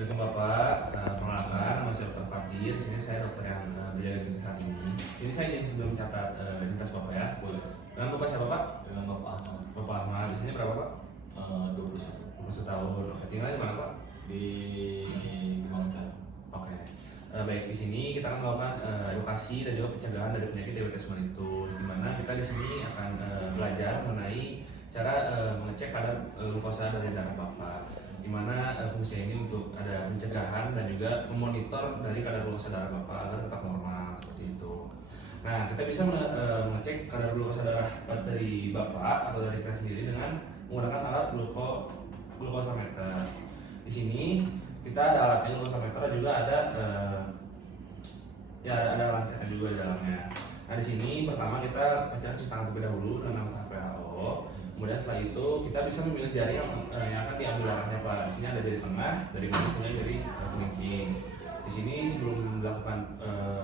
Assalamualaikum Bapak, perkenalkan nama saya Dr. Fatir. Di sini saya dokter yang berjaga di saat ini. Di sini saya ingin sebelum mencatat identitas Bapak ya. Boleh. Dengan Bapak siapa Pak? Dengan Bapak Ahmad. Bapak Ahmad. Di sini berapa Pak? 21 21 tahun. Oke, tinggal di mana Pak? di Mangsa. Oke. Baik, di sini kita akan melakukan edukasi dan juga pencegahan dari penyakit diabetes mellitus. Di mana kita di sini akan belajar mengenai cara mengecek kadar glukosa dari darah Bapak. Di mana fungsinya ini untuk ada pencegahan dan juga memonitor dari kadar glukosa darah Bapak agar tetap normal seperti itu. Nah, kita bisa mengecek kadar glukosa darah dari Bapak atau dari kita sendiri dengan menggunakan alat glukosameter. Di sini kita ada alatnya glukosameter dan juga ada ada lancetnya juga di dalamnya. Nah, di sini pertama kita pasti harus cuci tangan terlebih dahulu dengan menggunakan WHO. Kemudian setelah itu kita bisa memilih jari yang akan diambil darahnya Pak. Di sini ada jari tengah, dari mana kemudian jari kelingking. Di sini sebelum melakukan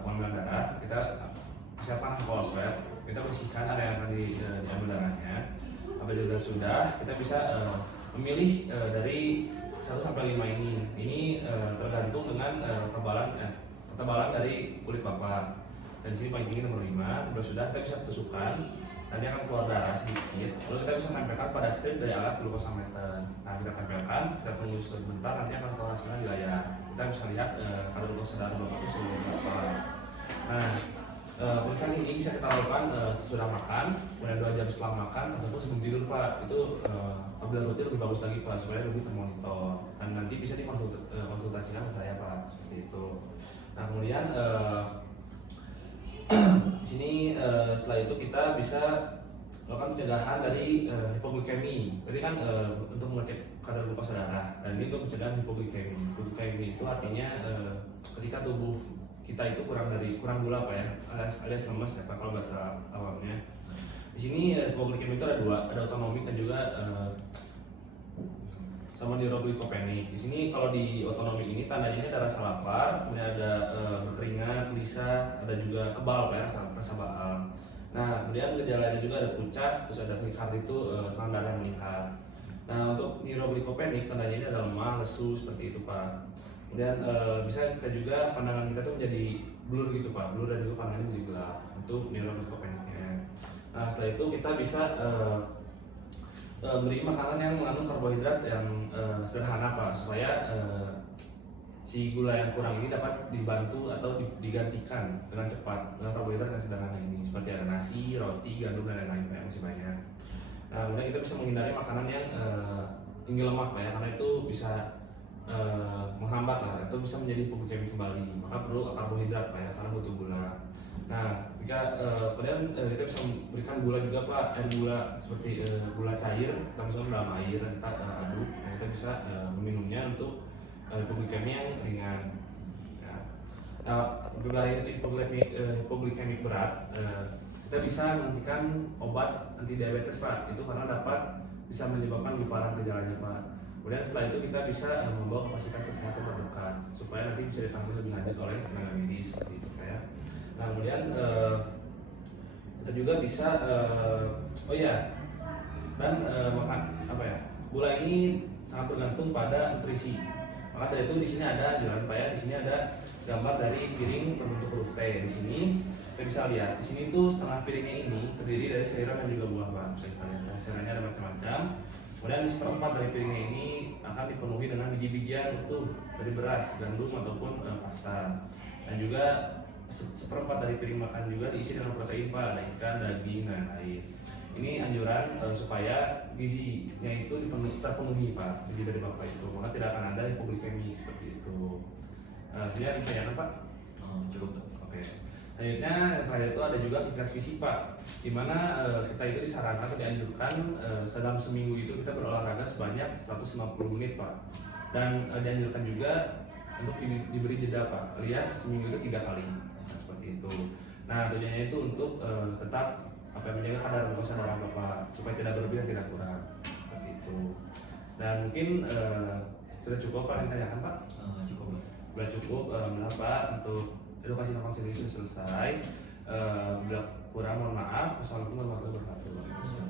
pengambilan darah kita siapkan alcohol swab. Kita bersihkan area yang akan diambil darahnya. Apabila sudah, kita bisa memilih dari 1 sampai 5 ini. Ini tergantung dengan ketebalan dari kulit Bapak. Dan di sini paling tinggi nomor 5. Kalau sudah, kita bisa tusukkan. Nanti akan keluar darah sedikit. Lalu kita bisa tempelkan pada strip dari alat glukosameter. Nah, kita tempelkan, kita tunggu sebentar, nanti akan keluar hasilnya di layar. Kita bisa lihat kadar glukosa darah Bapak itu sebelum berapa. Nah, pemeriksaan ini bisa kita lakukan sesudah makan, kemudian 2 jam setelah makan, ataupun sebelum tidur Pak. Itu apabila rutin lebih bagus lagi Pak, supaya lebih termonitor. Dan nanti bisa dikonsultasikan ke saya Pak, seperti itu. Nah, kemudian di sini setelah itu kita bisa melakukan pencegahan dari hipoglikemi. Jadi kan untuk mengecek kadar glukosa darah, dan ini untuk pencegahan hipoglikemi. Hipoglikemi itu artinya ketika tubuh kita itu kurang gula Pak ya, alias lemes ya Pak kalau bahasa awamnya. Di sini hipoglikemi itu ada 2, ada otonomik dan juga sama neuroglycopenic. Di sini kalau di otonomik ini tandanya ada rasa lapar, kemudian ada berkeringat, gelisah, ada juga kebal Pak ya, rasa baal. Nah, kemudian gejalanya juga ada pucat, terus ada tachycardia itu tekanan darah yang meningkat. Nah, untuk neuroglycopenic tandanya ini ada lemah, lesu seperti itu Pak. Kemudian bisa kita juga pandangan kita tuh menjadi blur gitu Pak, blur dan juga pandangannya menjadi gelap untuk neuroglycopenicnya. Nah, setelah itu kita bisa beri makanan yang mengandung karbohidrat yang sederhana Pak, supaya si gula yang kurang ini dapat dibantu atau digantikan dengan cepat dengan karbohidrat yang sederhana ini, seperti ada nasi, roti, gandum dan lain-lain Pak, yang masih banyak. Nah, kemudian kita bisa menghindari makanan yang tinggi lemak Pak ya, karena itu bisa menghambat lah, atau bisa menjadi hipoglikemi kembali. Maka perlu karbohidrat Pak ya, karena butuh gula. Nah, kemudian kita bisa memberikan gula juga Pak, air gula seperti gula cair, kita masukkan dalam air, kita aduk. Nah, kita bisa meminumnya untuk hipoglikemi yang ringan. Ya. Nah, apabila hipoglikemi berat, kita bisa menghentikan obat anti diabetes Pak. Itu karena dapat bisa menyebabkan lebih parah gejalanya Pak. Kemudian setelah itu kita bisa membawa ke fasilitas kesehatan terdekat supaya nanti bisa ditangani lebih lanjut oleh tenaga medis seperti itu Pak ya. Nah, kemudian kita juga bisa makan apa ya, gula ini sangat bergantung pada nutrisi. Maka dari itu di sini ada anjuran Pak ya, di sini ada gambar dari piring berbentuk huruf T. Di sini kita bisa lihat, di sini tuh setengah piringnya ini terdiri dari sayuran dan juga buah Pak. Bisa kita lihat, sayurannya ada macam-macam. Kemudian seperempat dari piringnya ini akan dipenuhi dengan biji-bijian utuh dari beras, gandum ataupun pasta. Dan juga seperempat dari piring makan juga diisi dengan protein Pak, ada ikan, daging, dan lain-lain. Ini anjuran supaya gizinya itu terpenuhi Pak, gizi dari Bapak itu, maka tidak akan ada hipoglikemi seperti itu. Kemudian ditanyakan Pak? Cukup. Oke. Selanjutnya yang terakhir itu ada juga aktivitas fisik Pak, di mana kita itu disarankan atau dianjurkan dalam seminggu itu kita berolahraga sebanyak 150 menit Pak, dan dianjurkan juga untuk diberi jeda Pak, alias seminggu itu 3 kali. Nah, seperti itu. Nah, tujuannya itu untuk tetap menjaga kadar glukosa darah Bapak supaya tidak berlebih dan tidak kurang seperti itu. Dan mungkin sudah cukup Pak yang ditanyakan Pak? Cukup. Sudah cukup Pak untuk edukasi tentang sendiri sudah selesai. Bila kurang mohon maaf. Wassalamualaikum warahmatullahi wabarakatuh.